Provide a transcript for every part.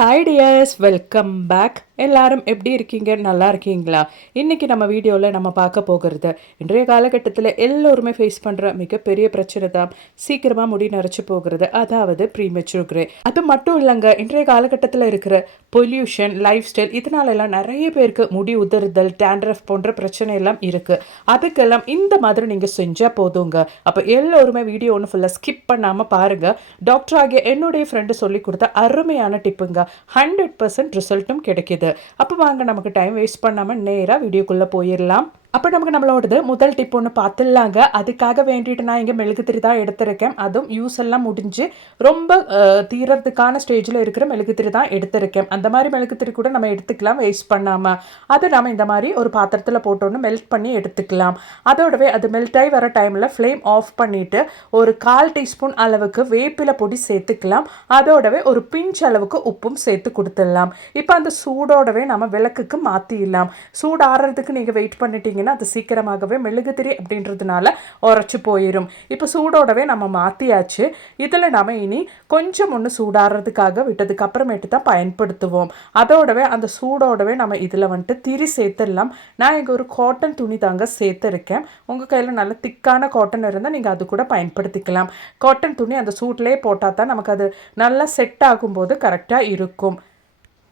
Hi tears, welcome back. எல்லாரும் எப்படி இருக்கீங்க? நல்லா இருக்கீங்களா? இன்றைக்கி நம்ம வீடியோவில் நம்ம பார்க்க போகிறது இன்றைய காலகட்டத்தில் எல்லோருமே ஃபேஸ் பண்ணுற மிகப்பெரிய பிரச்சனை தான் சீக்கிரமாக முடி நரைச்சி போகிறது, அதாவது ப்ரீமெச்சூர் கிரே. அது மட்டும் இல்லைங்க, இன்றைய காலகட்டத்தில் இருக்கிற பொல்யூஷன், லைஃப் ஸ்டைல், இதனாலெல்லாம் நிறைய பேருக்கு முடி உதிர்தல், டேண்ட்ரஃப் போன்ற பிரச்சனை எல்லாம் இருக்குது. அதுக்கெல்லாம் இந்த மாதிரி நீங்கள் செஞ்சால் போதுங்க. அப்போ எல்லோருமே வீடியோ ஒன்று ஃபுல்லாக ஸ்கிப் பண்ணாமல் பாருங்கள். டாக்டர் ஆகிய என்னுடைய ஃப்ரெண்டு சொல்லி கொடுத்த அருமையான டிப்புங்க. 100% ரிசல்ட்டும் கிடைக்கிது. அப்போ வாங்க, நமக்கு டைம் வேஸ்ட் பண்ணாமல் நேராக வீடியோக்குள்ளே போயிடலாம். அப்போ நமக்கு நம்மளோடது முதல் டிப் ஒன்று பார்த்துடலாங்க. அதுக்காக வேண்டிட்டு நான் இங்கே மெழுகுத்திரி தான் எடுத்திருக்கேன். அதுவும் யூஸ் எல்லாம் முடிஞ்சு ரொம்ப தீரத்துக்கான ஸ்டேஜில் இருக்கிற மெழுகுத்திரி தான் எடுத்திருக்கேன். அந்த மாதிரி மெழுகுத்திரி கூட நம்ம எடுத்துக்கலாம் வேஸ்ட் பண்ணாமல். அதை நம்ம இந்த மாதிரி ஒரு பாத்திரத்தில் போட்டோன்னு மெல்ட் பண்ணி எடுத்துக்கலாம். அதோடவே அது மெல்ட் ஆகி வர டைமில் ஃப்ளேம் ஆஃப் பண்ணிவிட்டு ஒரு 1/4 டீஸ்பூன் அளவுக்கு வேப்பிலை பொடி சேர்த்துக்கலாம். அதோடவே ஒரு பிஞ்ச் அளவுக்கு உப்பும் சேர்த்து கொடுத்துடலாம். இப்போ அந்த சூடோடவே நம்ம விளக்குக்கு மாற்றிடலாம். சூடு ஆறுறதுக்கு நீங்கள் வெயிட் பண்ணிட்டீங்க, அது சீக்கிரமாகவே மெழுகுதிரி அப்படின்றதுனால உரைச்சு போயிடும். இப்போ சூடோடவே நம்ம மாற்றியாச்சு. இதில் நம்ம இனி கொஞ்சம் ஒன்று சூடாடுறதுக்காக விட்டதுக்கு அப்புறமேட்டு தான் பயன்படுத்துவோம். அதோடவே அந்த சூடோடவே நம்ம இதில் வந்துட்டு திரி சேர்த்துடலாம். நான் இங்கே ஒரு காட்டன் துணி தாங்க சேர்த்துருக்கேன். உங்கள் கையில் நல்ல திக்கான காட்டன் இருந்தால் நீங்கள் அது கூட பயன்படுத்திக்கலாம். காட்டன் துணி அந்த சூட்லேயே போட்டால் தான் நமக்கு அது நல்லா செட் ஆகும்போது கரெக்டாக இருக்கும்.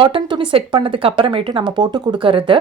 காட்டன் துணி செட் பண்ணதுக்கு அப்புறமேட்டு நம்ம போட்டு கொடுக்கறது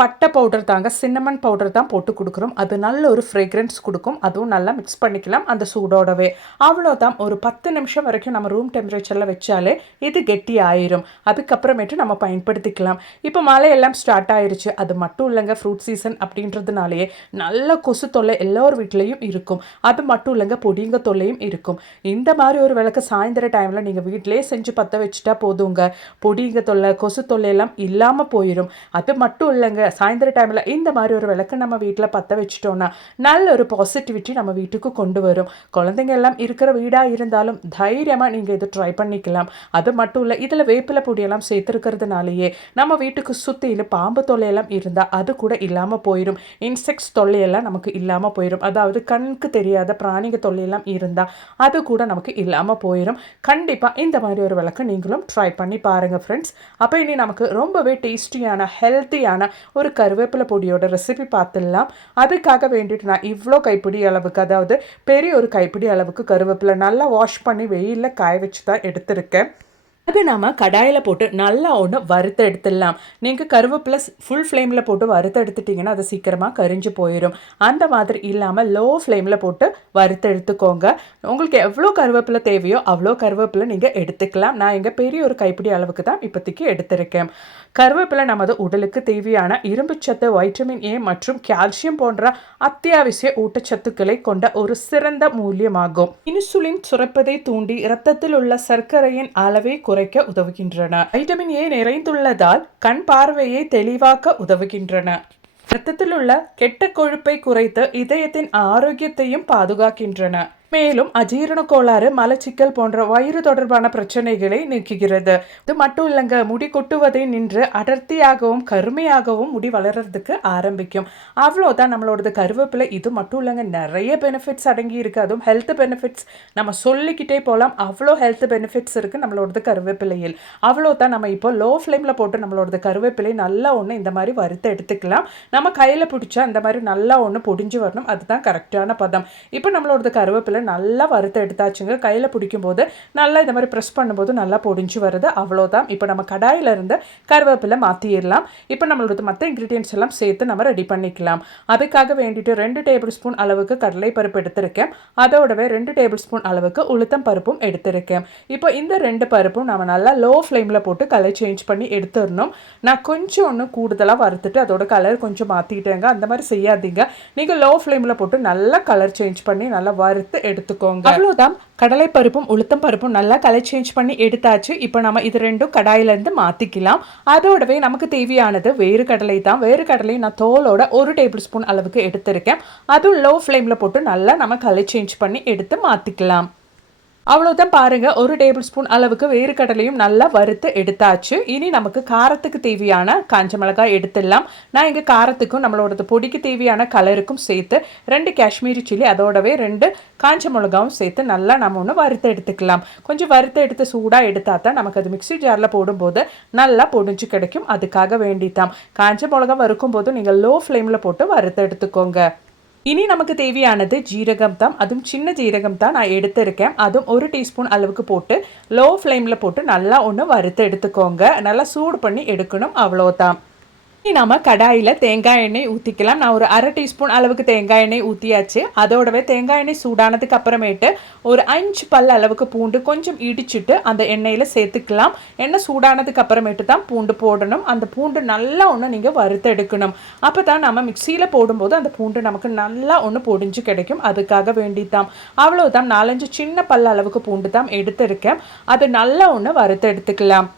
பட்டை பவுடர் தாங்க, சின்னமன் பவுடர் தான் போட்டு கொடுக்குறோம். அது நல்ல ஒரு ஃப்ரேக்ரன்ஸ் கொடுக்கும். அதுவும் நல்லா மிக்ஸ் பண்ணிக்கலாம் அந்த சூடோடவே. அவ்வளோதான், ஒரு 10 நிமிஷம் வரைக்கும் நம்ம ரூம் டெம்பரேச்சரில் வச்சாலே இது கெட்டி ஆயிரும். அதுக்கப்புறமேட்டு நம்ம பயன்படுத்திக்கலாம். இப்போ மழை எல்லாம் ஸ்டார்ட் ஆயிருச்சு. அது மட்டும் இல்லைங்க, ஃப்ரூட் சீசன் அப்படின்றதுனாலேயே நல்ல கொசு தொல்லை எல்லோரும் வீட்லேயும் இருக்கும். அது மட்டும் இல்லைங்க, பொடிங்க தொல்லையும் இருக்கும். இந்த மாதிரி ஒரு விளக்கு சாயந்தர டைமில் நீங்கள் வீட்டிலே செஞ்சு பற்ற வச்சுட்டா போதுங்க. பொடிங்க தொல்லை, கொசு தொல்லை எல்லாம் இல்லாமல் போயிடும். அது மட்டும் இல்லைங்க, சாயந்தர டைமில் இந்த மாதிரி ஒரு விளக்கு நம்ம வீட்டில் பற்ற வச்சுட்டோன்னா நல்ல ஒரு பாசிட்டிவிட்டி நம்ம வீட்டுக்கு கொண்டு வரும். குழந்தைங்க எல்லாம் இருக்கிற வீடாக இருந்தாலும் தைரியமாக நீங்கள் இதை ட்ரை பண்ணிக்கலாம். அது மட்டும் இல்லை, இதில் வேப்பிலை பொடியெல்லாம் சேர்த்துருக்கிறதுனாலேயே நம்ம வீட்டுக்கு சுற்றியில் பாம்பு தொல்லையெல்லாம் இருந்தால் அது கூட இல்லாமல் போயிடும். இன்செக்ட்ஸ் தொல்லையெல்லாம் நமக்கு இல்லாமல் போயிடும். அதாவது கண்ணுக்கு தெரியாத பிராணிக தொல்லையெல்லாம் இருந்தால் அது கூட நமக்கு இல்லாமல் போயிடும். கண்டிப்பாக இந்த மாதிரி ஒரு விளக்கு நீங்களும் ட்ரை பண்ணி பாருங்கள் ஃப்ரெண்ட்ஸ். அப்போ இனி நமக்கு ரொம்பவே டேஸ்டியான ஹெல்த்தியான ஒரு கருவேப்பிலை பொடியோட ரெசிபி பார்த்துடலாம். அதுக்காக வேண்டிட்டு நான் இவ்வளோ கைப்பிடி அளவுக்கு, அதாவது பெரிய ஒரு கைப்பிடி அளவுக்கு கருவேப்பிலை நல்லா வாஷ் பண்ணி வெயிலில் காய வச்சு தான் எடுத்திருக்கேன். அது நம்ம கடாயில் போட்டு நல்லா ஒன்று வறுத்து எடுத்துடலாம். நீங்கள் கருவேப்பிலை ஃபுல் ஃப்ளேமில் போட்டு வறுத்து எடுத்துட்டிங்கன்னா அது சீக்கிரமாக கரிஞ்சு போயிடும். அந்த மாதிரி இல்லாமல் லோ ஃப்ளேமில் போட்டு வறுத்து எடுத்துக்கோங்க. உங்களுக்கு எவ்வளோ கருவேப்பிலை தேவையோ அவ்வளோ கருவேப்பிலை நீங்கள் எடுத்துக்கலாம். நான் இங்கே பெரிய ஒரு கைப்பிடி அளவுக்கு தான் இப்போதைக்கு எடுத்திருக்கேன். கருவேப்பிலை நமது உடலுக்கு தேவையான இரும்புச்சத்து, வைட்டமின் ஏ மற்றும் கால்சியம் போன்ற அத்தியாவசிய ஊட்டச்சத்துக்களை கொண்ட ஒரு சிறந்த மூலியமாகும். இன்சுலின் சுரப்பதை தூண்டி இரத்தத்தில் உள்ள சர்க்கரையின் அளவை குறைக்க உதவுகின்றன. வைட்டமின் ஏ நிறைந்துள்ளதால் கண் பார்வையை தெளிவாக்க உதவுகின்றன. இரத்தத்தில் உள்ள கெட்ட கொழுப்பை குறைத்து இதயத்தின் ஆரோக்கியத்தையும் பாதுகாக்கின்றன. மேலும் அஜீரண கோளாறு, மலச்சிக்கல் போன்ற வயிறு தொடர்பான பிரச்சனைகளை நீக்குகிறது. இது மட்டும் இல்லைங்க, முடி கொட்டுவதை நின்று அடர்த்தியாகவும் கருமையாகவும் முடி வளர்றதுக்கு ஆரம்பிக்கும். அவ்வளோதான் நம்மளோடது கருவேப்பிலை. இது மட்டும் இல்லைங்க, நிறைய பெனிஃபிட்ஸ் அடங்கி இருக்கு. அதுவும் ஹெல்த் பெனிஃபிட்ஸ் நம்ம சொல்லிக்கிட்டே போகலாம். அவ்வளோ ஹெல்த் பெனிஃபிட்ஸ் இருக்கு நம்மளோடது கருவேப்பிலையில். அவ்வளோதான், நம்ம இப்போ லோ ஃப்ளேமில் போட்டு நம்மளோடது கருவேப்பிலை நல்லா ஒன்று இந்த மாதிரி வறுத்து எடுத்துக்கலாம். நம்ம கையில் பிடிச்சா இந்த மாதிரி நல்லா ஒன்று பொடிஞ்சு வரணும். அதுதான் கரெக்டான பதம். இப்போ நம்மளோடது கருவேப்பிலை நல்லா வறுத்து எடுத்தாச்சுங்க. கையில் பிடிக்கும் போது நல்லா இந்த மாதிரி ப்ரெஸ் பண்ணும்போது நல்லா பொடிஞ்சு வருது. அவ்வளோதான். இப்போ நம்ம கடாயில் இருந்து கருவேப்பிலை மாற்றிடலாம். இப்போ நம்மளோட மற்ற இன்க்ரீடியன்ஸ் எல்லாம் சேர்த்து நம்ம ரெடி பண்ணிக்கலாம். அதுக்காக வேண்டிட்டு 2 டேபிள் ஸ்பூன் அளவுக்கு கடலை பருப்பு எடுத்திருக்கேன். அதோடவே 2 டேபிள் ஸ்பூன் அளவுக்கு உளுத்தம் பருப்பும் எடுத்திருக்கேன். இப்போ இந்த 2 பருப்பும் நம்ம நல்லா லோ ஃப்ளேமில் போட்டு கலர் சேஞ்ச் பண்ணி எடுத்துடணும். நான் கொஞ்சம் ஒன்று கூடுதலாக வறுத்துட்டு அதோட கலர் கொஞ்சம் மாற்றிட்டேங்க. அந்த மாதிரி செய்யாதீங்க. நீங்கள் லோ ஃப்ளேமில் போட்டு நல்லா கலர் சேஞ்ச் பண்ணி நல்லா வறுத்து எடுத்துக்கோங்க. அவ்வளோதான், கடலை பருப்பும் உளுத்தம் பருப்பும் நல்லா கலர் சேஞ்ச் பண்ணி எடுத்தாச்சு. இப்போ நம்ம இது ரெண்டும் கடாயிலேருந்து மாற்றிக்கலாம். அதோடவே நமக்கு தேவையானது வேறு கடலை தான். வேறு கடலை நான் தோலோட 1 டேபிள் ஸ்பூன் அளவுக்கு எடுத்திருக்கேன். அதுவும் லோ ஃப்ளேமில் போட்டு நல்லா நம்ம கலர் சேஞ்ச் பண்ணி எடுத்து மாற்றிக்கலாம். அவ்வளோதான் பாருங்க, ஒரு டேபிள் ஸ்பூன் அளவுக்கு வேர்க்கடலையும் நல்லா வறுத்து எடுத்தாச்சு. இனி நமக்கு காரத்துக்கு தேவையான காஞ்ச மிளகாய் எடுத்துடலாம். நான் இங்கே காரத்துக்கும் நம்மளோட பொடிக்கு தேவையான கலருக்கும் சேர்த்து 2 காஷ்மீரி சில்லி அதோடவே 2 காஞ்ச மிளகாவும் சேர்த்து நல்லா நம்ம ஒன்று வறுத்து எடுத்துக்கலாம். கொஞ்சம் வறுத்து எடுத்து சூடாக எடுத்தா தான் நமக்கு அது மிக்ஸி ஜாரில் போடும்போது நல்லா பொடிஞ்சு கிடைக்கும். அதுக்காக வேண்டித்தான் காஞ்ச மிளகா வறுக்கும் போது நீங்கள் லோ ஃப்ளேமில் போட்டு வறுத்து எடுத்துக்கோங்க. இனி நமக்கு தேவையானது ஜீரகம் தான். அதுவும் சின்ன ஜீரகம் தான் நான் எடுத்திருக்கேன். அதுவும் 1 டீஸ்பூன் அளவுக்கு போட்டு லோ ஃப்ளேமில் போட்டு நல்லா ஒன்று வறுத்து எடுத்துக்கோங்க. நல்லா சூடு பண்ணி எடுக்கணும், அவ்வளோதான். நம்ம கடாயில் தேங்காய் எண்ணெய் ஊற்றிக்கலாம். நான் ஒரு 1/2 டீஸ்பூன் அளவுக்கு தேங்காய் எண்ணெய் ஊற்றியாச்சு. அதோடவே தேங்காய் எண்ணெய் சூடானதுக்கு அப்புறமேட்டு ஒரு 5 பல் அளவுக்கு பூண்டு கொஞ்சம் இடிச்சுட்டு அந்த எண்ணெயில் சேர்த்துக்கலாம். எண்ணெய் சூடானதுக்கு அப்புறமேட்டு தான் பூண்டு போடணும். அந்த பூண்டு நல்லா ஒன்று நீங்கள் வறுத்து எடுக்கணும். அப்போ தான் நம்ம மிக்சியில் போடும்போது அந்த பூண்டு நமக்கு நல்லா ஒன்று பொடிஞ்சு கிடைக்கும். அதுக்காக வேண்டித்தான். அவ்வளோதான், 4-5 சின்ன பல் அளவுக்கு பூண்டு தான் எடுத்திருக்கேன். அது நல்லா ஒன்று வறுத்து எடுத்துக்கலாம்.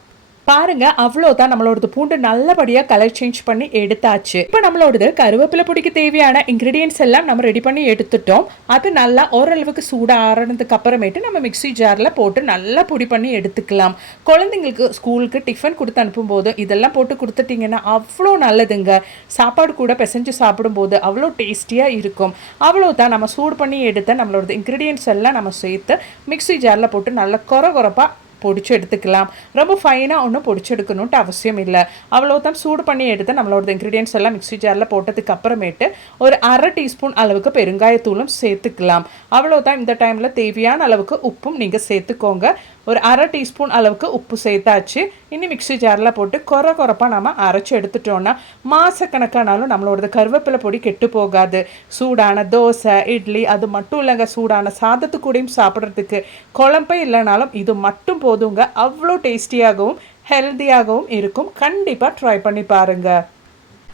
பாருங்க, அவ்வளோதான், நம்மளோடது பூண்டு நல்லபடியாக கலர் சேஞ்ச் பண்ணி எடுத்தாச்சு. இப்போ நம்மளோடது கருவேப்பிலை பொடிக்கு தேவையான இன்க்ரீடியன்ஸ் எல்லாம் நம்ம ரெடி பண்ணி எடுத்துட்டோம். அது நல்லா ஓரளவுக்கு சூடாக ஆறதுக்கு அப்புறமேட்டு நம்ம மிக்ஸி ஜாரில் போட்டு நல்லா பொடி பண்ணி எடுத்துக்கலாம். குழந்தைங்களுக்கு ஸ்கூலுக்கு டிஃபன் கொடுத்து அனுப்பும்போது இதெல்லாம் போட்டு கொடுத்துட்டிங்கன்னா அவ்வளோ நல்லதுங்க. சாப்பாடு கூட பிசைஞ்சு சாப்பிடும்போது அவ்வளோ டேஸ்டியாக இருக்கும். அவ்வளோதான், நம்ம சூடு பண்ணி எடுத்த நம்மளோட இன்க்ரீடியன்ஸ் எல்லாம் நம்ம சேர்த்து மிக்ஸி ஜாரில் போட்டு நல்லா கொரகொரப்பாக பொடிச்சு எடுத்துக்கலாம். ரொம்ப ஃபைனாக ஒன்றும் பொடிச்சு எடுக்கணுன்ட்டு அவசியம் இல்லை. அவ்வளோதான், சூடு பண்ணி எடுத்து நம்மளோட இன்க்ரீடியன்ஸ் எல்லாம் மிக்ஸி ஜாரில் போட்டதுக்கு அப்புறமேட்டு ஒரு 1/2 டீஸ்பூன் அளவுக்கு பெருங்காயத்தூளும் சேர்த்துக்கலாம். அவ்வளோதான், இந்த டைமில் தேவையான அளவுக்கு உப்பும் நீங்கள் சேர்த்துக்கோங்க. ஒரு 1/2 டீஸ்பூன் அளவுக்கு உப்பு சேர்த்தாச்சு. இனி மிக்ஸி ஜாரில் போட்டு கொரப்பாக நம்ம அரைச்சி எடுத்துட்டோன்னா மாதக்கணக்கானாலும் நம்மளோட கருவேப்பிலை பொடி கெட்டு போகாது. சூடான தோசை, இட்லி, அது மட்டும் இல்லைங்க, சூடான சாதத்து கூடயும் சாப்பிட்றதுக்கு குழம்பே இல்லைனாலும் இது மட்டும் போதுங்க. அவ்வளோ டேஸ்டியாகவும் ஹெல்த்தியாகவும் இருக்கும். கண்டிப்பாக ட்ரை பண்ணி பாருங்கள்.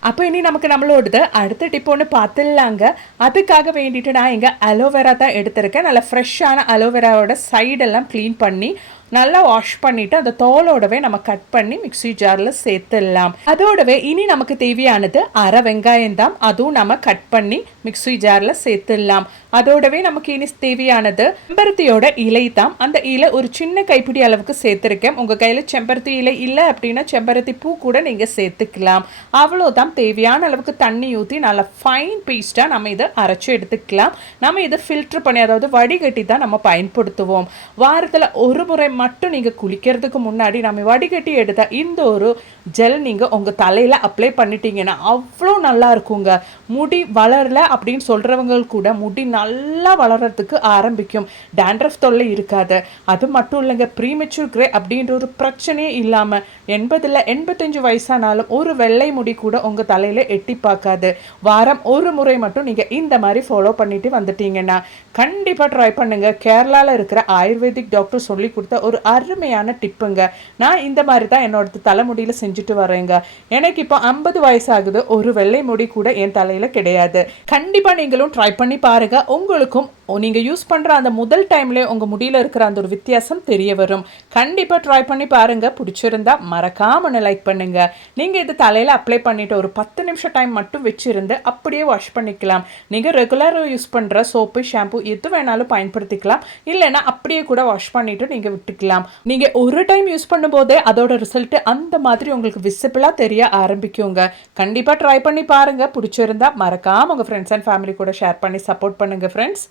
அப்போ இனி நமக்கு நம்மளோடது அடுத்த டிப் ஒன்று பார்த்துடலாங்க. அதுக்காக வேண்டிட்டு நான் இங்கே அலோவேரா தான் எடுத்திருக்கேன். நல்லா ஃப்ரெஷ்ஷான அலோவேராவோட சைடெல்லாம் க்ளீன் பண்ணி நல்லா வாஷ் பண்ணிவிட்டு அந்த தோலோடவே நம்ம கட் பண்ணி மிக்ஸி ஜாரில் சேர்த்துடலாம். அதோடவே இனி நமக்கு தேவையானது 1/2 வெங்காயம் தான். அதுவும் நம்ம கட் பண்ணி மிக்ஸி ஜாரில் சேர்த்துடலாம். அதோடவே நமக்கு இனி தேவையானது செம்பருத்தியோட இலை தான். அந்த இலை ஒரு சின்ன கைப்பிடி அளவுக்கு சேர்த்துருக்கேன். உங்கள் கையில் செம்பருத்தி இலை இல்லை அப்படின்னா செம்பருத்தி பூ கூட நீங்கள் சேர்த்துக்கலாம். அவ்வளோதான், தேவையான அளவுக்கு தண்ணி ஊற்றி நல்லா ஃபைன் பேஸ்ட்டாக நம்ம இதை அரைச்சி எடுத்துக்கலாம். நம்ம இதை ஃபில்ட்ரு பண்ணி, அதாவது வடிகட்டி தான் நம்ம பயன்படுத்துவோம். வாரத்தில் ஒரு முறை மட்டும் நீங்கள் குளிக்கிறதுக்கு முன்னாடி நம்ம வடிகட்டி எடுத்த இந்த ஒரு ஜெல் நீங்கள் உங்கள் தலையில் அப்ளை பண்ணிட்டீங்கன்னா அவ்வளோ நல்லா இருக்குங்க. முடி வளரல அப்படின்னு சொல்கிறவங்க கூட முடி நல்லா வளர்கிறதுக்கு ஆரம்பிக்கும். டேண்ட்ரஃப் தொல்லை இருக்காது. அது மட்டும் இல்லைங்க, ப்ரீமெச்சூர் கிரே அப்படின்ற ஒரு பிரச்சனையே இல்லாமல் 80 85 வயசானாலும் ஒரு வெள்ளை முடி கூட உங்கள் தலையில் எட்டி பார்க்காது. வாரம் ஒரு முறை மட்டும் நீங்கள் இந்த மாதிரி ஃபாலோ பண்ணிட்டு வந்துட்டீங்கன்னா கண்டிப்பாக ட்ரை பண்ணுங்கள். கேரளாவில் இருக்கிற ஆயுர்வேதிக் டாக்டர் சொல்லி கொடுத்த ஒரு அருமையான டிப்புங்க. நான் இந்த மாதிரி தான் என்னோட தலைமுடியில் செஞ்சுட்டு வரேங்க. எனக்கு இப்போ 50 வயசாகுது. ஒரு வெள்ளை முடி கூட என் தலையில் கிடையாது. கண்டிப்பாக நீங்களும் ட்ரை பண்ணி பாருங்க. உங்களுக்கும் நீங்கள் யூஸ் பண்ணுற அந்த முதல் டைம்லேயே உங்கள் முடியில் இருக்கிற அந்த ஒரு வித்தியாசம் தெரிய வரும். கண்டிப்பாக ட்ரை பண்ணி பாருங்கள். பிடிச்சிருந்தா மறக்காமல் லைக் பண்ணுங்கள். நீங்கள் இது தலையில் அப்ளை பண்ணிவிட்டு ஒரு 10 நிமிஷம் டைம் மட்டும் வச்சுருந்து அப்படியே வாஷ் பண்ணிக்கலாம். நீங்கள் ரெகுலராக யூஸ் பண்ணுற சோப்பு, ஷாம்பு எது வேணாலும் பயன்படுத்திக்கலாம். இல்லைன்னா அப்படியே கூட வாஷ் பண்ணிவிட்டு நீங்கள் விட்டுக்கலாம். நீங்கள் ஒரு டைம் யூஸ் பண்ணும்போதே அதோட ரிசல்ட் அந்த மாதிரி உங்களுக்கு விசிபிளாக தெரிய ஆரம்பிக்குங்க. கண்டிப்பாக ட்ரை பண்ணி பாருங்கள். பிடிச்சிருந்தா மறக்காமல் உங்கள் ஃப்ரெண்ட்ஸ் அண்ட் ஃபேமிலி கூட ஷேர் பண்ணி சப்போர்ட் பண்ணுங்கள் ஃப்ரெண்ட்ஸ்.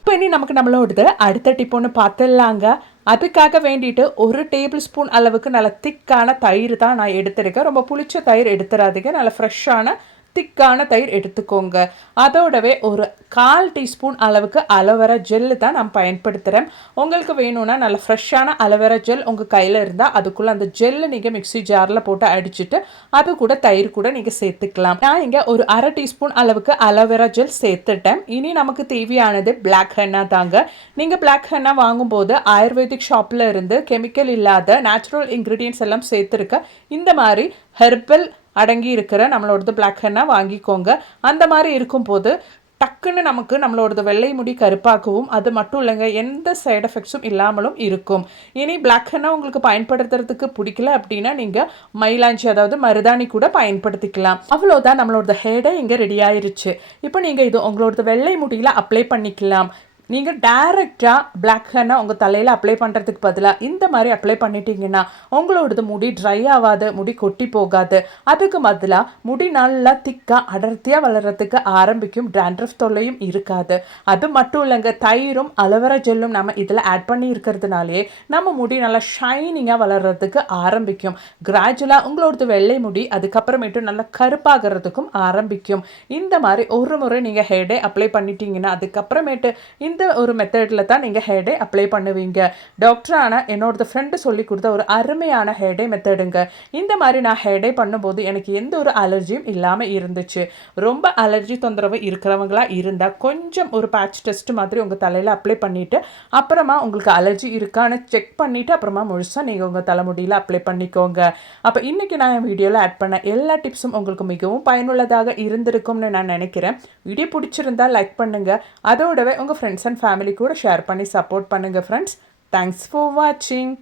இப்போ இனி நமக்கு நம்மளோடது அடுத்த டிப் ஒன்று பார்த்துடலாங்க. அதுக்காக வேண்டிட்டு 1 டேபிள் ஸ்பூன் அளவுக்கு நல்ல திக்கான தயிர் தான் நான் எடுத்திருக்கேன். ரொம்ப புளிச்ச தயிர் எடுத்துடாதீங்க. நல்ல ஃப்ரெஷ்ஷான திக்கான தயிர் எடுத்துக்கோங்க. அதோடவே ஒரு 1/4 டீஸ்பூன் அளவுக்கு அலோவேரா ஜெல்லு தான் நான் பயன்படுத்துகிறேன். உங்களுக்கு வேணும்னா நல்ல ஃப்ரெஷ்ஷான அலோவேரா ஜெல் உங்கள் கையில் இருந்தால் அதுக்குள்ளே அந்த ஜெல்லு நீங்கள் மிக்ஸி ஜாரில் போட்டு அடிச்சுட்டு அது கூட தயிர் கூட நீங்கள் சேர்த்துக்கலாம். நான் இங்கே ஒரு 1/2 டீஸ்பூன் அளவுக்கு அலோவேரா ஜெல் சேர்த்துட்டேன். இனி நமக்கு தேவையானது பிளாக் ஹென்னா தாங்க. நீங்கள் பிளாக் ஹென்னா வாங்கும்போது ஆயுர்வேதிக் ஷாப்பில் இருந்து கெமிக்கல் இல்லாத நேச்சுரல் இன்க்ரீடியன்ஸ் எல்லாம் சேர்த்துருக்க இந்த மாதிரி ஹெர்பல் அடங்கி இருக்கிற நம்மளோடது பிளாக் ஹென்னா வாங்கிக்கோங்க. அந்த மாதிரி இருக்கும்போது டக்குன்னு நமக்கு நம்மளோடது வெள்ளை முடி கருப்பாக்கவும் அது மட்டும் இல்லைங்க, எந்த சைடு எஃபெக்ட்ஸும் இல்லாமலும் இருக்கும். இனி பிளாக் ஹென்னா உங்களுக்கு பயன்படுத்துறதுக்கு பிடிக்கல அப்படின்னா நீங்கள் மயிலாஞ்சி, அதாவது மருதாணி கூட பயன்படுத்திக்கலாம். அவ்வளோதான், நம்மளோட ஹேடை இங்கே ரெடி ஆயிருச்சு. இப்போ நீங்கள் இது உங்களோட வெள்ளை முடியில் அப்ளை பண்ணிக்கலாம். நீங்கள் டைரெக்டாக பிளாக் ஹென்னா உங்கள் தலையில் அப்ளை பண்ணுறதுக்கு பதிலாக இந்த மாதிரி அப்ளை பண்ணிட்டீங்கன்னா உங்களோடது முடி ட்ரை ஆகாது, முடி கொட்டி போகாது. அதுக்கு பதிலாக முடி நல்லா திக்காக அடர்த்தியாக வளர்கிறதுக்கு ஆரம்பிக்கும். டேண்ட்ரஃப் தொல்லையும் இருக்காது. அது மட்டும் இல்லைங்க, தயிரும் அலோவேரா ஜெல்லும் நம்ம இதில் ஆட் பண்ணி இருக்கிறதுனாலே நம்ம முடி நல்லா ஷைனிங்காக வளர்கிறதுக்கு ஆரம்பிக்கும். கிராஜுவலாக உங்களோடது வெள்ளை முடி அதுக்கப்புறமேட்டு நல்லா கருப்பாகிறதுக்கும் ஆரம்பிக்கும். இந்த மாதிரி ஒரு முறை நீங்கள் ஹேர் டே அப்ளை பண்ணிட்டீங்கன்னா அதுக்கப்புறமேட்டு இந்த ஒரு மெத்தடில் தான் நீங்கள் ஹேர் டே அப்ளை பண்ணுவீங்க. டாக்டரான என்னோட ஃப்ரெண்டு சொல்லி கொடுத்த ஒரு அருமையான ஹேர் டே மெத்தடுங்க. இந்த மாதிரி நான் ஹேர் டே பண்ணும்போது எனக்கு எந்த ஒரு அலர்ஜியும் இல்லாமல் இருந்துச்சு. ரொம்ப அலர்ஜி தொந்தரவு இருக்கிறவங்களா இருந்தால் கொஞ்சம் ஒரு பேட்ச் டெஸ்ட் மாதிரி உங்கள் தலையில் அப்ளை பண்ணிவிட்டு அப்புறமா உங்களுக்கு அலர்ஜி இருக்கான்னு செக் பண்ணிவிட்டு அப்புறமா முழுசாக நீங்கள் உங்கள் தலைமுடியில் அப்ளை பண்ணிக்கோங்க. அப்போ இன்றைக்கி நான் என் வீடியோவில் ஆட் பண்ண எல்லா டிப்ஸும் உங்களுக்கு மிகவும் பயனுள்ளதாக இருந்திருக்கும்னு நான் நினைக்கிறேன். வீடியோ பிடிச்சிருந்தால் லைக் பண்ணுங்கள். அதோடவே உங்கள் ஃப்ரெண்ட்ஸ் அண்ட் ஃபேமிலி கூட ஷேர் பண்ணி சப்போர்ட் பண்ணுங்கள் ஃப்ரெண்ட்ஸ். தேங்க்ஸ் ஃபார் வாட்சிங்.